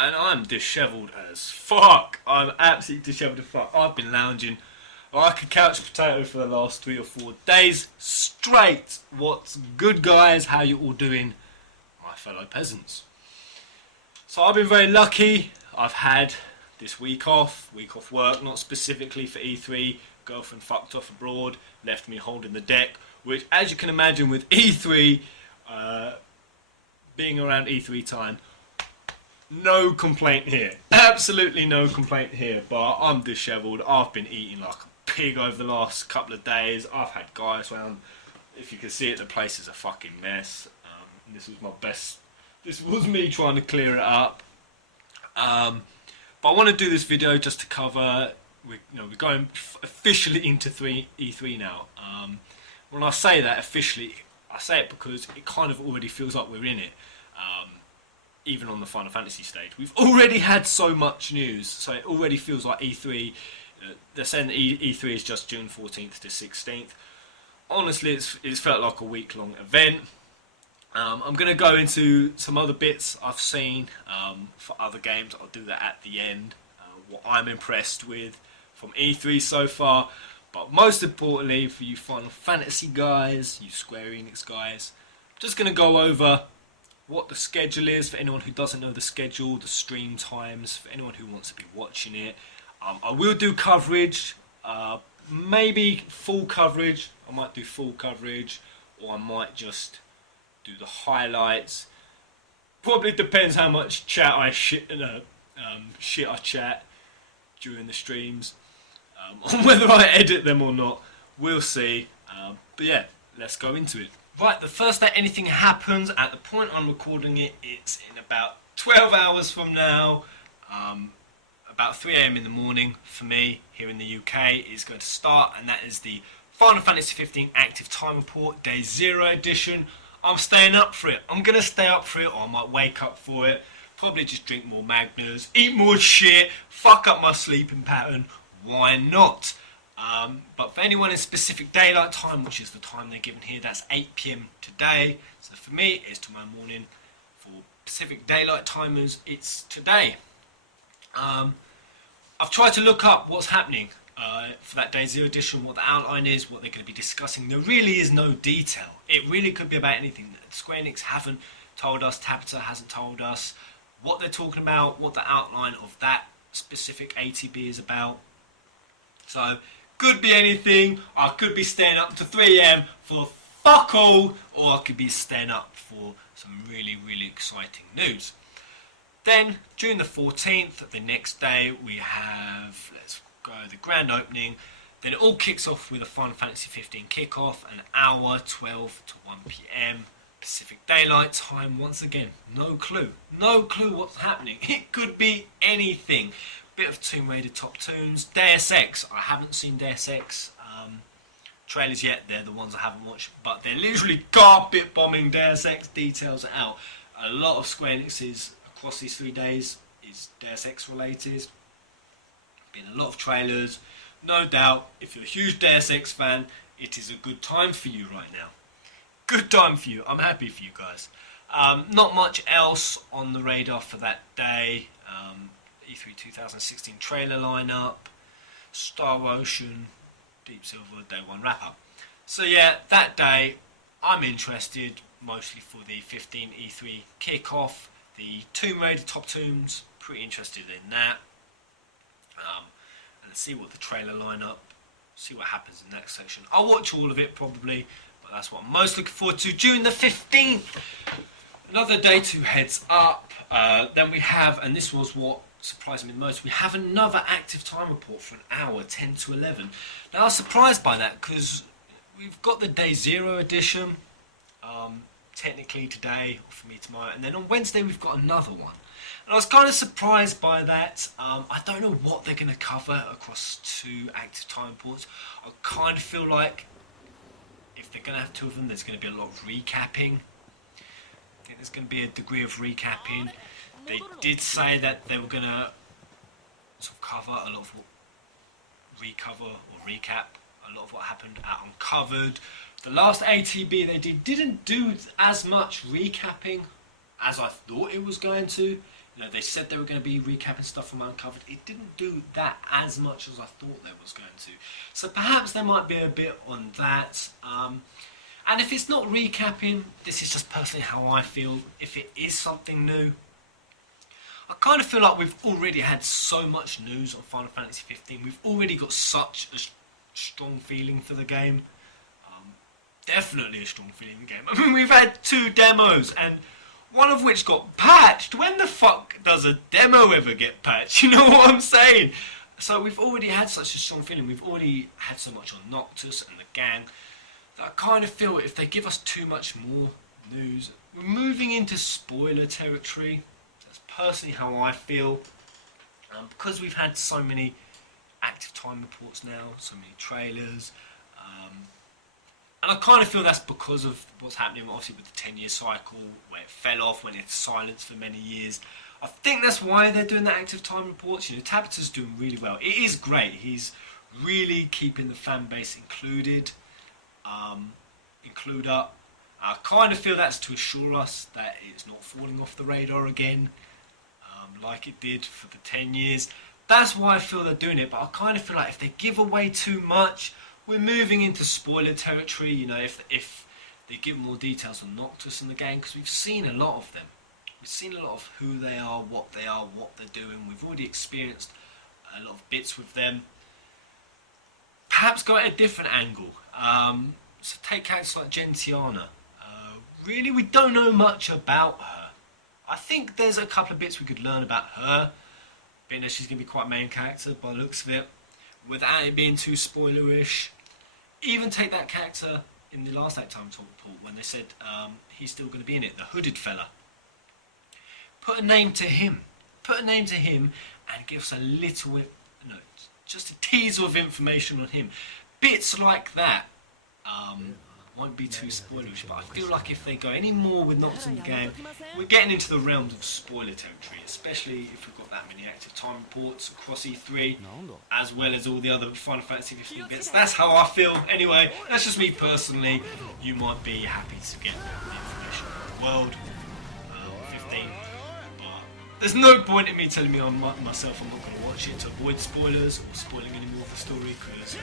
and I'm dishevelled as fuck. I'm absolutely dishevelled as fuck. I've been lounging like a couch potato for the last 3 or 4 days straight. What's good, guys? How you all doing, my fellow peasants? So I've been very lucky. I've had this week off work, not specifically for E3. Girlfriend fucked off abroad, left me holding the deck, which, as you can imagine, with E3, being around E3 time, no complaint here. Absolutely no complaint here, but I'm dishevelled. I've been eating like a pig over the last couple of days. I've had guys around. If you can see it, the place is a fucking mess. This was my best. This was me trying to clear it up. But I want to do this video just to cover. We're going officially into E3 now. When I say that officially, I say it because it kind of already feels like we're in it. Even on the Final Fantasy stage, we've already had so much news, so it already feels like E3. They're saying that E3 is just June 14th to 16th. Honestly, it's felt like a week-long event. I'm going to go into some other bits I've seen for other games. I'll do that at the end. What I'm impressed with from E3 so far. But most importantly, for you Final Fantasy guys, you Square Enix guys, I'm just going to go over what the schedule is for anyone who doesn't know the schedule, the stream times, for anyone who wants to be watching it. I will do coverage, maybe full coverage. I might do full coverage, or I might just do the highlights. Probably depends how much chat I shit I chat during the streams, on whether I edit them or not. We'll see. But yeah, let's go into it. Right, the first that anything happens, at the point I'm recording it, it's in about 12 hours from now, about 3 AM in the morning for me here in the UK is going to start, and that is the Final Fantasy 15 Active Time Report, Day 0 edition. I'm staying up for it. I'm going to stay up for it, or I might wake up for it, probably just drink more Magnas, eat more shit, fuck up my sleeping pattern, why not? But for anyone in specific daylight time, which is the time they're given here, that's 8 PM today. So for me, it's tomorrow morning. For Pacific daylight timers, it's today. I've tried to look up what's happening for that Day 0 edition, what the outline is, what they're going to be discussing. There really is no detail. It really could be about anything. Square Enix haven't told us, Tabata hasn't told us what they're talking about, what the outline of that specific ATB is about. So, could be anything. I could be staying up to 3 AM for fuck all, or I could be staying up for some really, really exciting news. Then, June the 14th, the next day, we have, let's go, the grand opening. Then it all kicks off with a Final Fantasy 15 kickoff, an hour, 12 to 1 PM. Pacific Daylight Time, once again, no clue. No clue what's happening. It could be anything. Bit of Tomb Raider top tunes. Deus Ex, I haven't seen Deus Ex trailers yet. They're the ones I haven't watched, but they're literally carpet bombing Deus Ex. Details are out. A lot of Square Enix's across these 3 days is Deus Ex related. Been a lot of trailers. No doubt, if you're a huge Deus Ex fan, it is a good time for you right now. Good time for you. I'm happy for you guys. Not much else on the radar for that day. E3 2016 trailer lineup, Star Ocean, Deep Silver, Day 1 wrap up. So yeah, that day I'm interested mostly for the 15 E3 kickoff, the Tomb Raider top tunes, pretty interested in that. And see what the trailer lineup, see what happens in the next section. I'll watch all of it probably, but that's what I'm most looking forward to. June the 15th, another day 2 heads up. Then we have, and this was what surprised me the most, we have another active time report for an hour, 10 to 11. Now I was surprised by that because we've got the Day 0 edition, technically today, or for me tomorrow, and then on Wednesday we've got another one. And I was kind of surprised by that. I don't know what they're going to cover across 2 active time reports. I kind of feel like if they're going to have 2 of them, there's going to be a lot of recapping. I think there's going to be a degree of recapping. They did say that they were going to sort of cover a lot of what, recap a lot of what happened at Uncovered. The last ATB they didn't do as much recapping as I thought it was going to. It they said they were going to be recapping stuff from Uncovered. It didn't do that as much as I thought they was going to. So perhaps there might be a bit on that. And if it's not recapping, this is just personally how I feel. If it is something new, I kind of feel like we've already had so much news on Final Fantasy 15. We've already got such a strong feeling for the game. Definitely a strong feeling in the game. I mean, we've had 2 demos, and one of which got patched. When the fuck does a demo ever get patched? You know what I'm saying? So we've already had such a strong feeling. We've already had so much on Noctis and the gang that I kind of feel if they give us too much more news, we're moving into spoiler territory. That's personally how I feel. Because we've had so many active time reports now, so many trailers, and I kind of feel that's because of what's happening obviously with the 10-year cycle, where it fell off, when it's silenced for many years. I think that's why they're doing the active time reports. You know, Tabata's doing really well. It is great. He's really keeping the fan base included, include up. I kind of feel that's to assure us that it's not falling off the radar again, like it did for the 10 years. That's why I feel they're doing it, but I kind of feel like if they give away too much, we're moving into spoiler territory. You know, if they give more details on Noctis and the gang, because we've seen a lot of them. We've seen a lot of who they are, what they're doing. We've already experienced a lot of bits with them. Perhaps go at a different angle. So take characters like Gentiana. Really, we don't know much about her. I think there's a couple of bits we could learn about her, being that she's going to be quite a main character by the looks of it, without it being too spoilerish. Even take that character in the last Act Time Talk report when they said he's still going to be in it, the hooded fella. Put a name to him. Put a name to him and give us a little, just a teaser of information on him. Bits like that. Won't be too spoilerish, but I feel like if they go any more with Noctis in the game, we're getting into the realms of spoiler territory, especially if we've got that many active time reports across E3, as well as all the other Final Fantasy 15 bits. That's how I feel. Anyway, that's just me personally. You might be happy to get the information on the world 15, but there's no point in me telling me myself I'm not going to watch it to avoid spoilers or spoiling any more of the story, because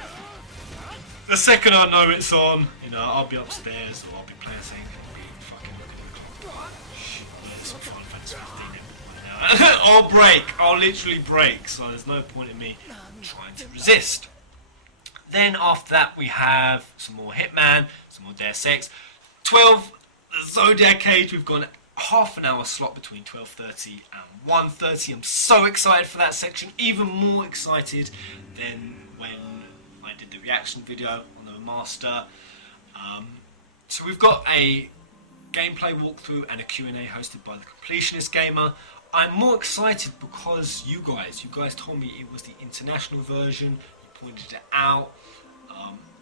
the second I know it's on, I'll be upstairs or I'll be playing something and I'll be fucking looking at the clock. Shit, there's some Final Fantasy 15 now. I'll break. I'll literally break. So there's no point in me trying to resist. Then after that we have some more Hitman, some more Deus Ex. 12, the Zodiac Age. We've got half an hour slot between 12:30 and 1:30. I'm so excited for that section. Even more excited than when I did the reaction video on the remaster. So we've got a gameplay walkthrough and a Q&A hosted by the Completionist Gamer. I'm more excited because you guys told me it was the international version. You pointed it out.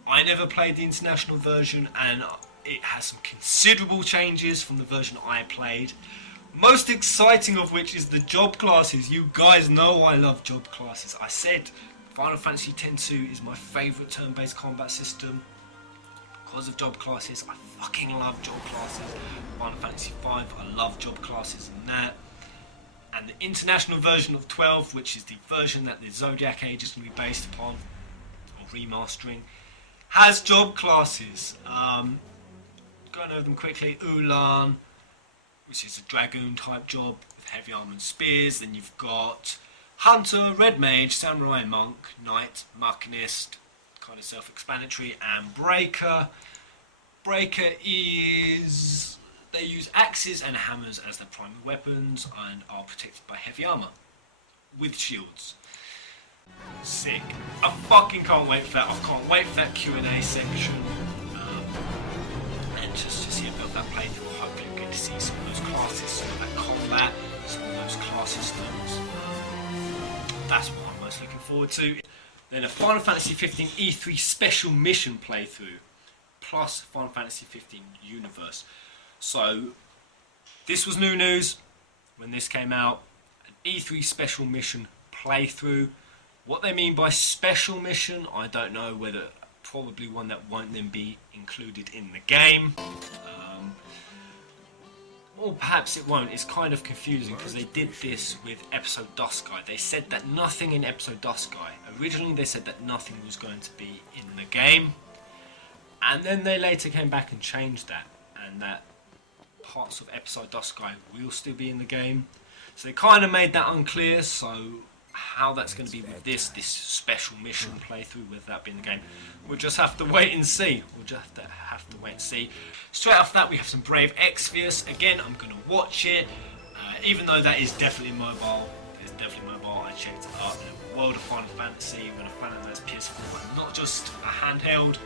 I never played the international version, and it has some considerable changes from the version I played. Most exciting of which is the job classes. You guys know I love job classes. I said Final Fantasy X-2 is my favourite turn-based combat system because of job classes. I fucking love job classes. Final Fantasy V, I love job classes and that. And the international version of 12, which is the version that the Zodiac Age is going to be based upon, or remastering, has job classes. Going over them quickly. Ulan, which is a dragoon type job with heavy armor and spears. Then you've got Hunter, Red Mage, Samurai Monk, Knight, Machinist, kind of self-explanatory, and Breaker. Breaker is... they use axes and hammers as their primary weapons and are protected by heavy armor with shields. Sick. I fucking can't wait for that. I can't wait for that Q&A section. And just to see a bit of that playthrough. Hopefully we get to see some of those classes, some of that combat, some of those class systems. That's what I'm most looking forward to. Then a Final Fantasy 15 E3 special mission playthrough, plus Final Fantasy 15 Universe. So, this was new news when this came out. An E3 special mission playthrough. What they mean by special mission, I don't know. Whether probably one that won't then be included in the game. Or perhaps it won't. It's kind of confusing because they did this with episode Dusky. They said that nothing in episode Dusky. Originally they said that nothing was going to be in the game. And then they later came back and changed that. And that parts of episode Dusky will still be in the game. So they kind of made that unclear. So how that's going to be with this special mission playthrough, whether that be in the game, we'll just have to wait and see. We'll just have to wait and see. Straight after that we have some Brave Exvius. Again, I'm going to watch it, even though that is definitely mobile. It's definitely mobile. I checked it up. World of Final Fantasy, when I found out that's PS4, but not just a handheld.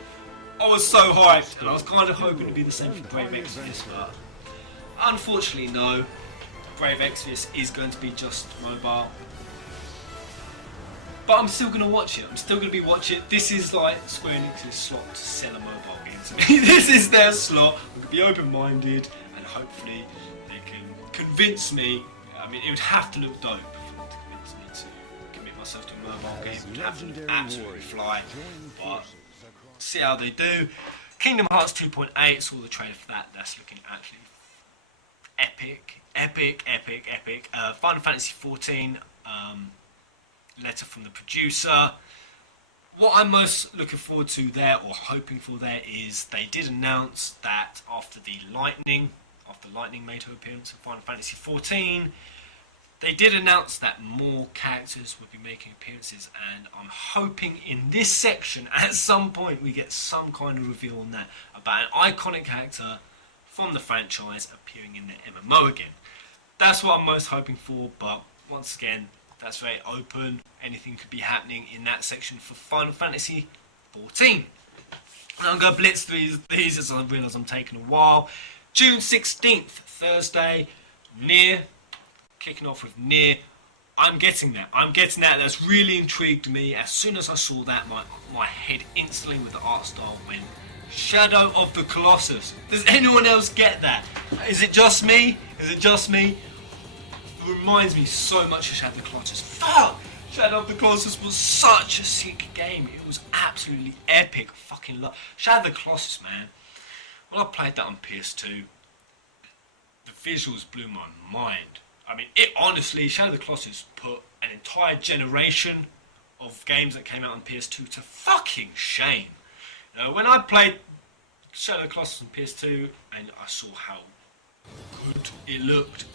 I was so hyped, and I was kind of hoping to be the same for Brave Exvius, but unfortunately no. Brave Exvius is going to be just mobile. But I'm still going to watch it. I'm still going to be watching it. This is like Square Enix's slot to sell a mobile game to me. This is their slot. I'm going to be open-minded and hopefully they can convince me. I mean, it would have to look dope for them to convince me to commit myself to a mobile game. It would have to look absolutely fly. But see how they do. Kingdom Hearts 2.8, saw the trailer for that. That's looking actually epic. Epic. Final Fantasy 14. Letter from the producer. What I'm most looking forward to there, or hoping for there, is they did announce that after Lightning made her appearance in Final Fantasy 14, they did announce that more characters would be making appearances, and I'm hoping in this section at some point we get some kind of reveal on that, about an iconic character from the franchise appearing in the MMO again. That's what I'm most hoping for, but once again, that's very open. Anything could be happening in that section for Final Fantasy 14. And I'm going to blitz through these as I realise I'm taking a while. June 16th, Thursday, Nier. Kicking off with Nier. I'm getting that. That's really intrigued me. As soon as I saw that, my head instantly with the art style went Shadow of the Colossus. Does anyone else get that? Is it just me? It reminds me so much of Shadow of the Colossus. Fuck! Shadow of the Colossus was such a sick game. It was absolutely epic. I fucking love Shadow of the Colossus, man. When I played that on PS2, the visuals blew my mind. I mean, it honestly, Shadow of the Colossus put an entire generation of games that came out on PS2 to fucking shame. You know, when I played Shadow of the Colossus on PS2 and I saw how good it looked,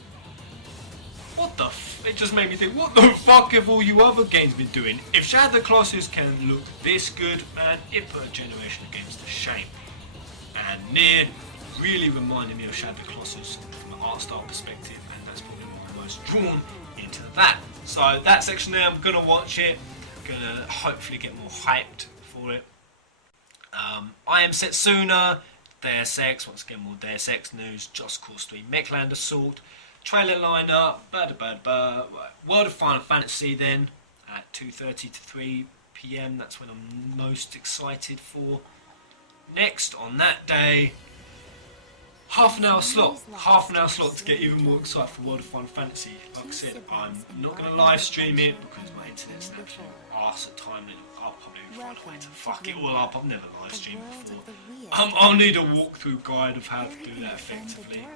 it just made me think, what the fuck have all you other games been doing? If Shadow of the Colossus can look this good, man, it put a generation of games to shame. And Nier really reminded me of Shadow of the Colossus from an art style perspective, and that's probably what I'm most drawn into that. So that section there, I'm gonna watch it, gonna hopefully get more hyped for it. I Am Setsuna, Deus Ex, once again more Deus Ex news, Just Cause 3, Mechland Assault, trailer lineup, World of Final Fantasy then, at 2:30 to 3 PM, that's when I'm most excited for. Next on that day, half an hour slot to get even more excited for World of Final Fantasy. Like I said, I'm not going to live stream it because my internet's an absolute arse at times. I'll probably find a way to fuck it all up. I've never live streamed before. I'll need a walkthrough guide of how to do that effectively.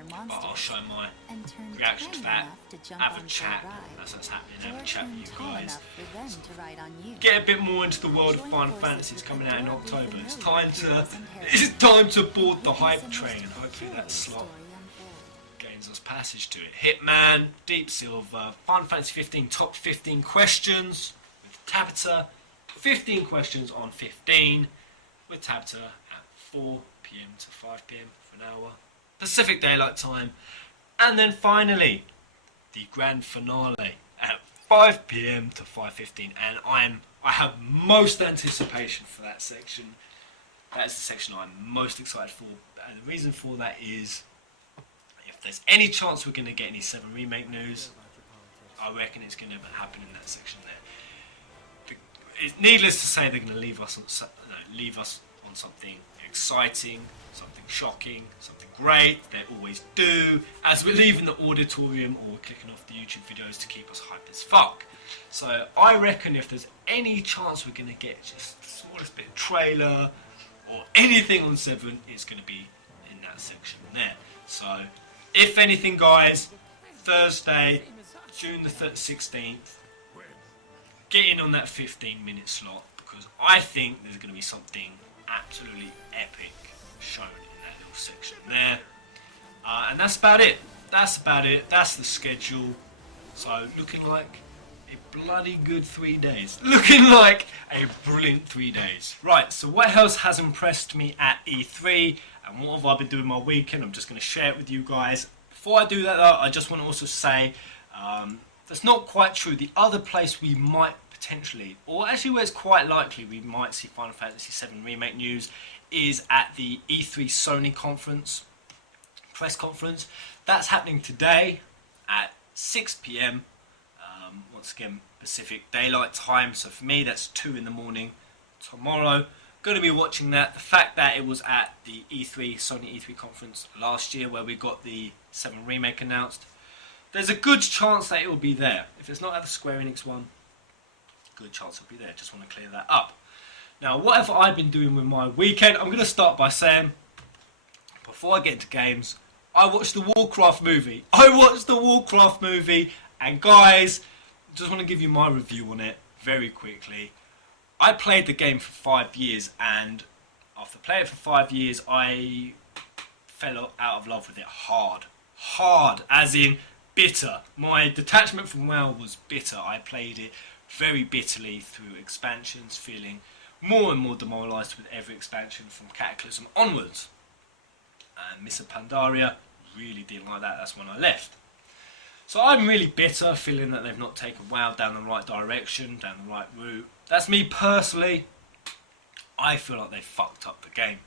But I'll show my reaction to that. Have a chat as that's happening. Have a chat with you guys. Get a bit more into the world of Final Fantasy. It's coming out in October. It's time to board the hype train, and hopefully that slot gains us passage to it. Hitman, Deep Silver, Final Fantasy 15 top 15 questions with Tabata. 15 questions on 15 with Tabata at 4 PM to 5 PM for an hour Pacific Daylight Time. And then finally, the grand finale at 5 PM to 5:15, and I have most anticipation for that section. That is the section I'm most excited for, and the reason for that is if there's any chance we're going to get any 7 Remake news, I reckon it's going to happen in that section there. It's needless to say they're going to leave us on something exciting, something shocking, something great. They always do, as we're leaving the auditorium or clicking off the YouTube videos to keep us hyped as fuck. So I reckon if there's any chance we're going to get just the smallest bit of trailer or anything on 7, it's going to be in that section there. So If anything, guys, Thursday, June the 16th, get in on that 15-minute slot, because I think there's going to be something absolutely epic shown in that little section there. And that's about it. That's the schedule. So looking like a bloody good 3 days. Looking like a brilliant 3 days. Right, so what else has impressed me at E3? And what have I been doing my weekend? I'm just going to share it with you guys. Before I do that though, I just want to also say, that's not quite true. The other place we might potentially, or actually where it's quite likely we might see Final Fantasy VII Remake news, is at the E3 Sony conference, press conference. That's happening today at 6 PM. Once again, Pacific Daylight Time. So for me, that's 2 in the morning tomorrow. Going to be watching that. The fact that it was at the E3, Sony E3 conference last year where we got the 7 Remake announced, there's a good chance that it will be there. If it's not at the Square Enix one, good chance it'll be there. Just want to clear that up. Now, what have I been doing with my weekend? I'm going to start by saying, before I get into games, I watched the Warcraft movie. And guys, just want to give you my review on it very quickly. I played the game for 5 years, and after playing it for 5 years, I fell out of love with it hard. Hard, as in bitter. My detachment from WoW was bitter. I played it very bitterly through expansions, feeling more and more demoralised with every expansion from Cataclysm onwards. And Mists of Pandaria, really didn't like that. That's when I left. So I'm really bitter, feeling that they've not taken WoW down the right direction, down the right route. That's me personally. I feel like they fucked up the game.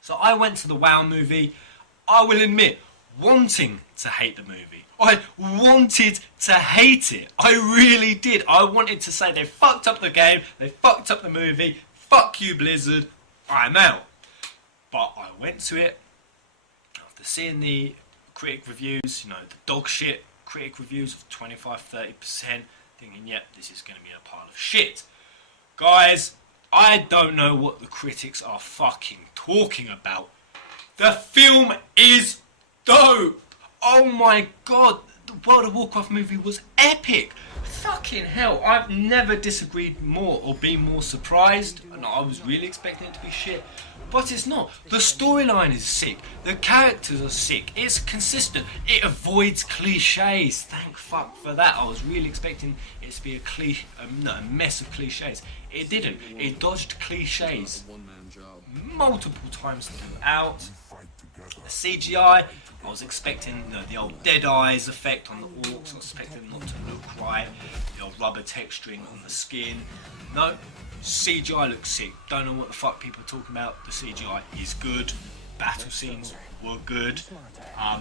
So I went to the WoW movie, I will admit, wanting to hate the movie. I wanted to hate it. I really did. I wanted to say they fucked up the game, they fucked up the movie, fuck you Blizzard, I'm out. But I went to it, after seeing the critic reviews, the dog shit critic reviews of 25-30%, thinking, yep, this is going to be a pile of shit. Guys, I don't know what the critics are fucking talking about. The film is dope. Oh my god, the World of Warcraft movie was epic. Fucking hell, I've never disagreed more or been more surprised. And I was really expecting it to be shit, but it's not. The storyline is sick, the characters are sick, it's consistent, it avoids cliches. Thank fuck for that. I was really expecting it to be a mess of cliches. It didn't. It dodged cliches multiple times throughout. The CGI, I was expecting the old dead eyes effect on the orcs. I was expecting them not to look right. The old rubber texturing on the skin. No, CGI looks sick. Don't know what the fuck people are talking about. The CGI is good. Battle scenes were good.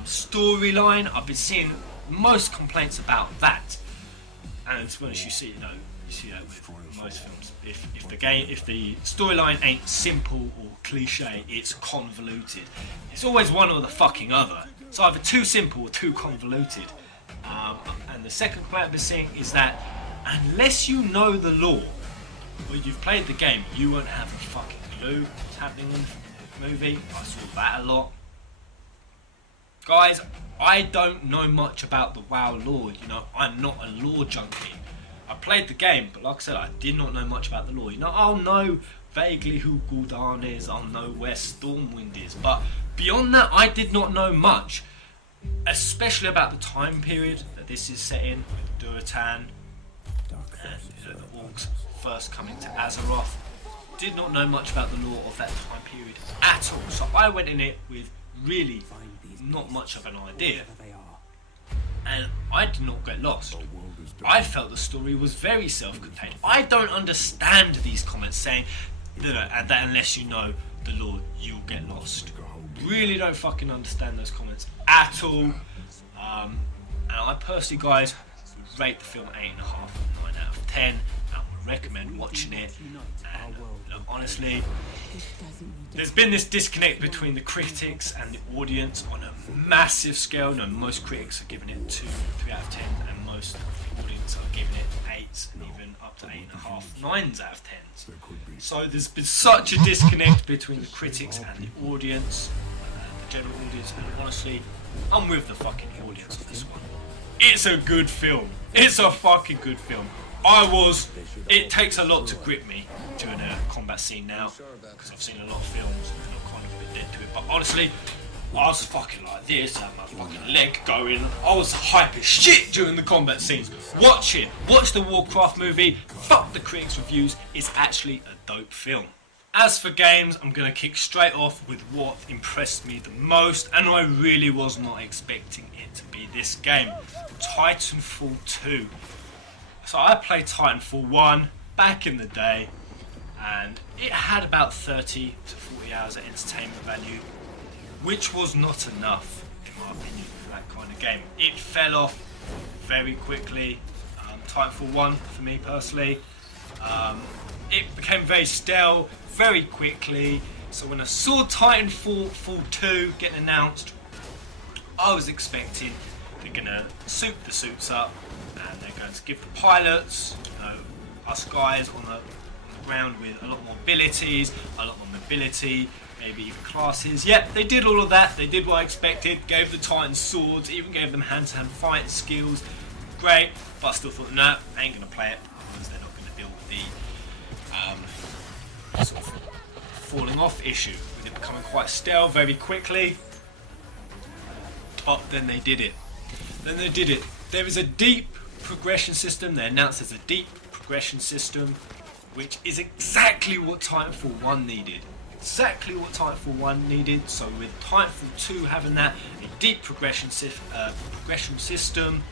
Storyline, I've been seeing most complaints about that. And to be honest, you see that with most films. If the storyline ain't simple or cliche, it's convoluted. It's always one or the fucking other. It's either too simple or too convoluted. And the second complaint I've been seeing is that unless you know the lore, or you've played the game, you won't have a fucking clue what's happening in the movie. I saw that a lot. Guys, I don't know much about the WoW lore. I'm not a lore junkie. I played the game, but like I said, I did not know much about the lore. I'll know vaguely who Gul'dan is, I'll know where Stormwind is, but beyond that, I did not know much, especially about the time period that this is set in, with Durotan and the orcs first coming to Azeroth. Did not know much about the lore of that time period at all, so I went in it with really not much of an idea, and I did not get lost. I felt the story was very self-contained. I don't understand these comments saying that unless you know the lore, you'll get lost. Really don't fucking understand those comments at all. And I personally, guys, would rate the film 8.5 or 9 out of 10. I would recommend watching it. And honestly, there's been this disconnect between the critics and the audience on a massive scale. Most critics are giving it 2, 3 out of 10, and most of the audience are giving it 8s and even up to 8.5, 9s out of 10s. So there's been such a disconnect between the critics and the audience, the general audience, and honestly, I'm with the fucking audience on this one. It's a good film. It's a fucking good film. It takes a lot to grip me during a combat scene now, because I've seen a lot of films and I'm kind of a bit dead to it. But honestly, I was fucking like this, I had my fucking leg going. I was hype as shit during the combat scenes. Watch the Warcraft movie. Fuck the critics' reviews. It's actually a dope film. As for games, I'm going to kick straight off with what impressed me the most, and I really was not expecting it to be this game. Titanfall 2. So I played Titanfall 1 back in the day, and it had about 30 to 40 hours of entertainment value, which was not enough, in my opinion, for that kind of game. It fell off very quickly. Titanfall 1, for me personally, it became very stale very quickly. So when I saw Titanfall 2 getting announced, I was expecting they're going to suit the suits up, and they're going to give the pilots, us guys on the ground with a lot more abilities, a lot more mobility, maybe even classes. Yep, they did all of that. They did what I expected. Gave the Titans swords, even gave them hand-to-hand fight skills. Great, but I still thought, no, I ain't going to play it, because they're not going to deal with the sort of falling off issue, with it becoming quite stale very quickly. But then they did it. There is a deep progression system. They announced there's a deep progression system, which is exactly what Titanfall 1 needed. So with Titanfall 2 having that, a deep progression system,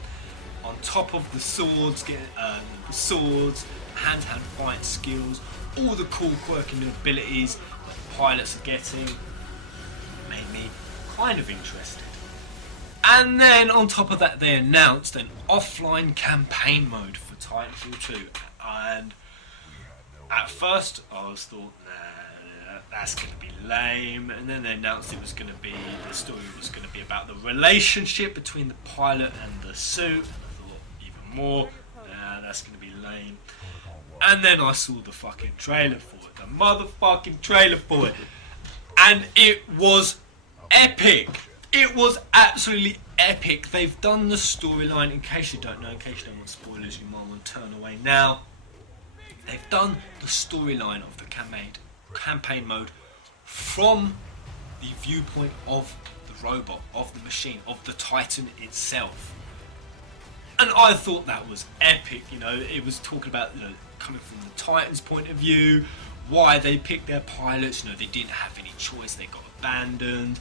on top of the swords, hand-to-hand fight skills, all the cool quirky new abilities that the pilots are getting, made me kind of interested. And then on top of that, they announced an offline campaign mode for Titanfall 2, and at first I thought, nah, that's going to be lame. And then they announced the story was going to be about the relationship between the pilot and the suit. I thought even more, nah, that's going to be lame. And then I saw the fucking trailer for it, the motherfucking trailer for it, and it was epic. It was absolutely epic. They've done the storyline. In case you don't know, in case you don't want spoilers, you might want to turn away now. They've done the storyline of the campaign mode from the viewpoint of the robot, of the machine, of the Titan itself. And I thought that was epic. It was talking about, coming from the Titan's point of view, why they picked their pilots. They didn't have any choice. They got abandoned.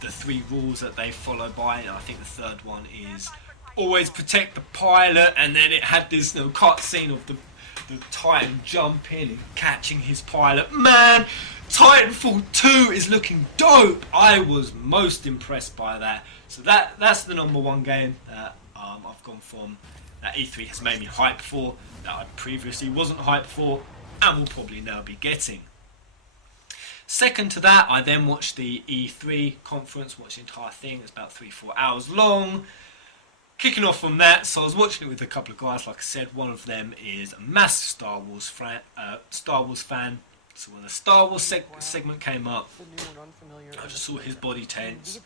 The 3 rules that they follow by, and I think the third one is always protect the pilot. And then it had this cut scene of the Titan jumping and catching his pilot. Man, Titanfall 2 is looking dope. I was most impressed by that. So that's the number one game that I've gone from, that E3 has made me hyped for, that I previously wasn't hyped for, and will probably now be getting. Second to that, I then watched the E3 conference, watched the entire thing. It's about 3-4 hours long. Kicking off from that, so I was watching it with a couple of guys. Like I said, one of them is a massive Star Wars fan. So when the Star Wars segment came up, I just saw his body tense,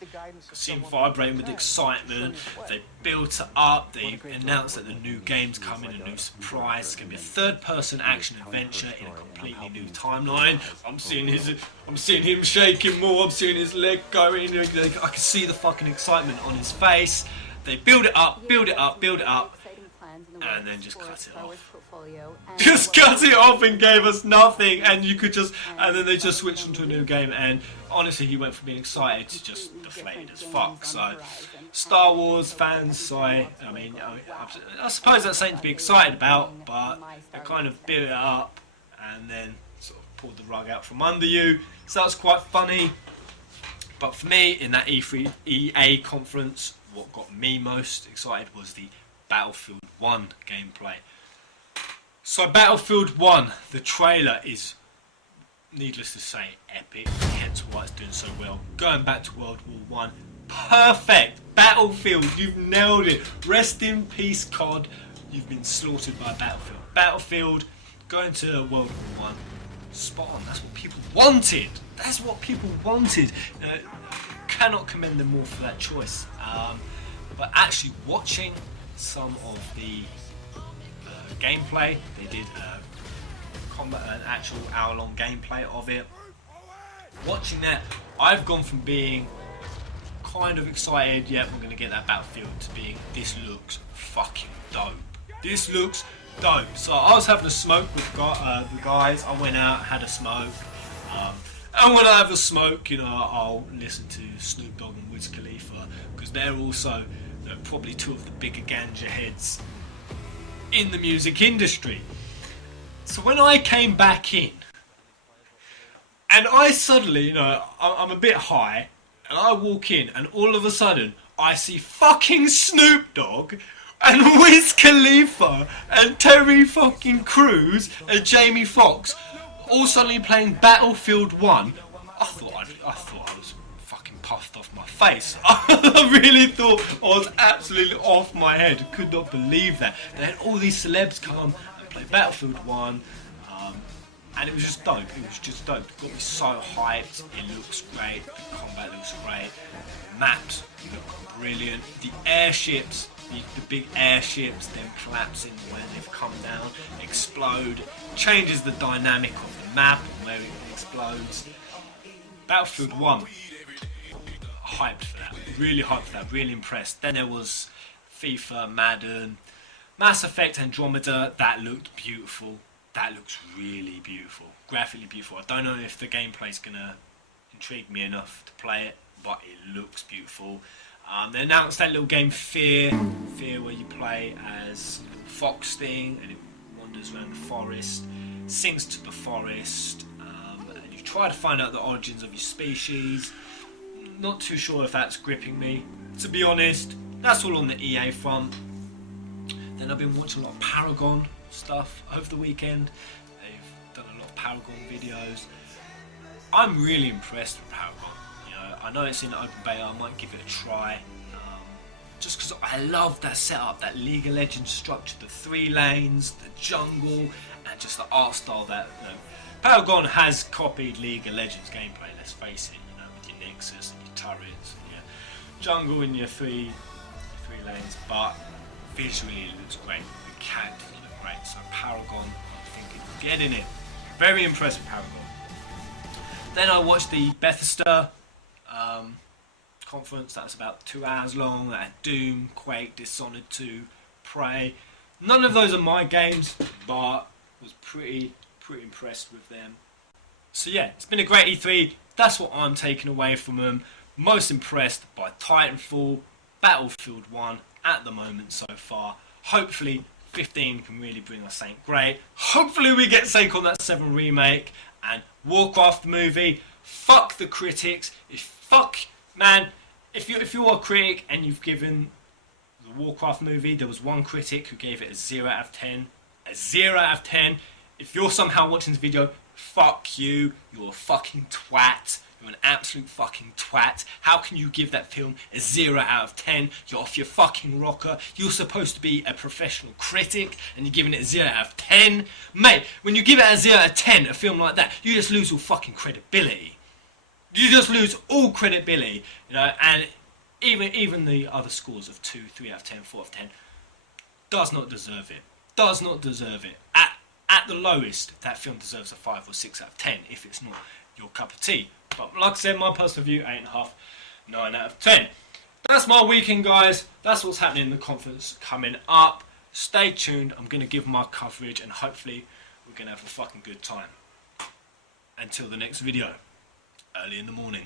could see him vibrating with excitement. They built it up. They announced that the new game's coming, a new surprise. It's going to be a third-person action adventure in a completely new timeline. I'm seeing him shaking more. I'm seeing his leg going. I can see the fucking excitement on his face. They build it up, and then just cut it off. Just cut it off and gave us nothing, and then they just switched into a new game, and honestly he went from being excited to just deflated as fuck. So Star Wars fans, I suppose that's something to be excited about, but they kind of built it up and then sort of pulled the rug out from under you. So that was quite funny. But for me, in that E3 EA conference, what got me most excited was the Battlefield 1 gameplay. So Battlefield 1, the trailer is, needless to say, epic, hence why it's doing so well. Going back to World War 1, perfect! Battlefield, you've nailed it! Rest in peace, COD, you've been slaughtered by Battlefield. Battlefield, going to World War 1, spot on. That's what people wanted. That's what people wanted. Cannot commend them more for that choice. But actually watching some of the gameplay, they did an actual hour-long gameplay of it. Watching that, I've gone from being kind of excited, yeah, we're going to get that Battlefield, to being, this looks fucking dope. This looks dope. So I was having a smoke with the guys. I went out, had a smoke. And when I have a smoke, you know, I'll listen to Snoop Dogg and Wiz Khalifa, because they're also probably two of the bigger ganja heads in the music industry. So when I came back in, and I suddenly, you know, I'm a bit high, and I walk in, and all of a sudden, I see fucking Snoop Dogg, and Wiz Khalifa, and Terry fucking Crews, and Jamie Foxx, all suddenly playing Battlefield 1. I thought I was fucking puffed off my face. I really thought I was absolutely off my head. Could not believe that. They had all these celebs come and play Battlefield 1. And it was just dope. It was just dope. It got me so hyped. It looks great. The combat looks great. The maps look brilliant. The airships, the big airships, them collapsing when they've come down, explode, changes the dynamic of the map and where it explodes. Battlefield 1, hyped for that. Really hyped for that. Really impressed. Then there was FIFA, Madden, Mass Effect Andromeda. That looked beautiful. That looks really beautiful, graphically beautiful. I don't know if the gameplay's gonna intrigue me enough to play it, but it looks beautiful. They announced that little game Fear where you play as a fox thing and it wanders around the forest, sings to the forest, and you try to find out the origins of your species. Not too sure if that's gripping me, to be honest. That's all on the EA front. Then I've been watching a lot of Paragon stuff over the weekend. They've done a lot of Paragon videos. I'm really impressed with Paragon. You know, I know it's in open beta. I might give it a try. Just because I love that setup, that League of Legends structure, the 3 lanes, the jungle, and just the art style that Paragon has copied League of Legends gameplay. Let's face it. You know, with your Nexus and your turrets, and your jungle and your three lanes, but visually it looks great. The characters look great. So Paragon, I'm thinking, get in it. Very impressed with Paragon. Then I watched the Bethesda conference. That was about 2 hours long. That had Doom, Quake, Dishonored 2, Prey. None of those are my games, but was pretty impressed with them. So yeah, it's been a great E3. That's what I'm taking away from them. Most impressed by Titanfall, Battlefield 1 at the moment so far. Hopefully 15 can really bring us something great. Hopefully we get something on that 7 remake. And Warcraft movie, fuck the critics. If you're a critic and you've given the Warcraft movie, there was one critic who gave it a 0 out of 10. A 0 out of 10. If you're somehow watching this video, fuck you. You're a fucking twat. You're an absolute fucking twat. How can you give that film a 0 out of 10? You're off your fucking rocker. You're supposed to be a professional critic and you're giving it a 0 out of 10? Mate, when you give it a 0 out of 10, a film like that, you just lose all fucking credibility. You just lose all credibility, you know, and even the other scores of 2, 3 out of 10, 4 out of 10 does not deserve it. Does not deserve it. At the lowest, that film deserves a 5 or 6 out of 10 if it's not your cup of tea. But like I said, my personal view, 8.5, 9 out of 10. That's my weekend, guys. That's what's happening in the conference coming up. Stay tuned. I'm going to give my coverage and hopefully we're going to have a fucking good time. Until the next video, early in the morning.